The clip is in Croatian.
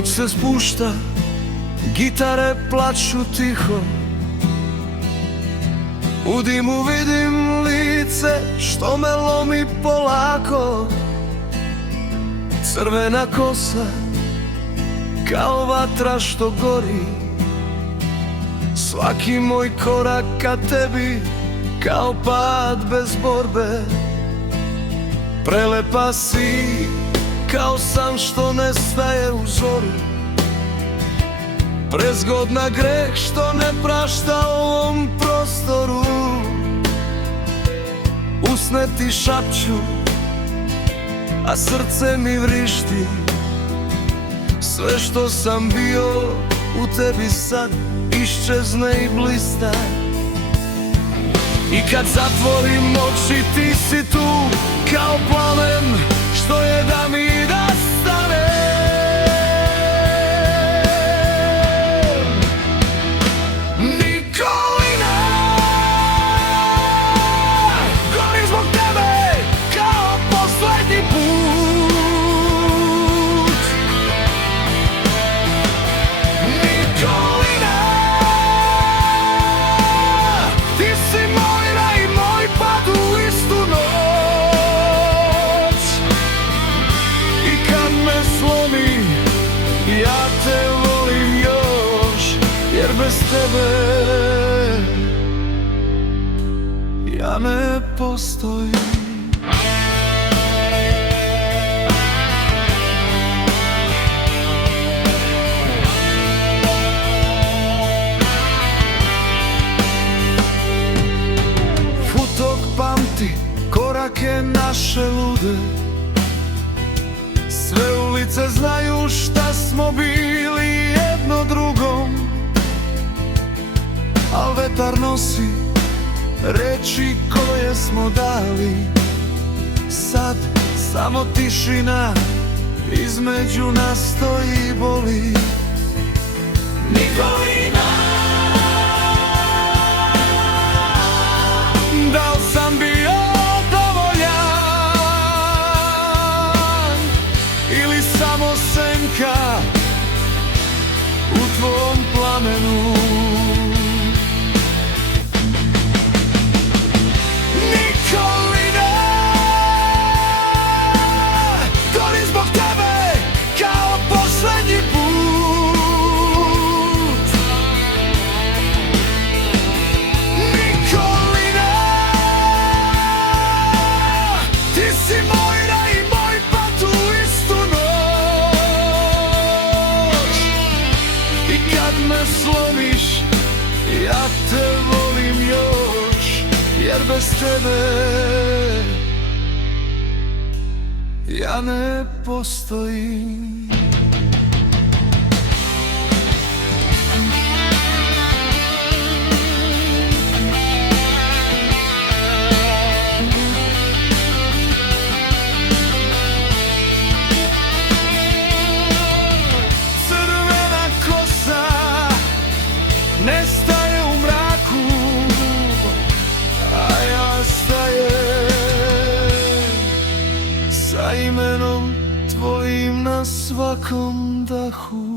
Noć se spušta, gitare plaču tiho. U dimu vidim lice što me lomi polako. Crvena kosa kao vatra što gori. Svaki moj korak ka tebi kao pad bez borbe. Prelepa si kao san što nestaje u zoru. Prezgodna greh što ne prašta ovom prostoru. Usne ti šapću, a srce mi vrišti. Sve što sam bio u tebi sad iščezne i blista. I kad zatvorim oči ti si tu kao plamen što je da mi da stane. Nikolina, gorim zbog tebe kao poslednji put. Nikolina, ti si moj raj i moj pad u istu noć. I kad me slomi, ja te volim još, jer bez tebe ja ne postojim. Futog pamti korake naše lude. Sve ulice znaju šta smo bili jedno drugom. Al vetar nosi reči koje smo dali. Sad samo tišina između nas stoji i boli. Nikolina, da li sam bio dovoljan ili samo senka u tvom plamenu? Nikolina, gorim zbog tebe kao poslednji put. Nikolina, ti si moj raj i moj pad u istu noć. I kad me slomiš, ja te volim još, jer bez tebe ja ne postojim. Crvena kosa nestaje u mraku, a ja stajem sa imenom tvojim na svakom dahu.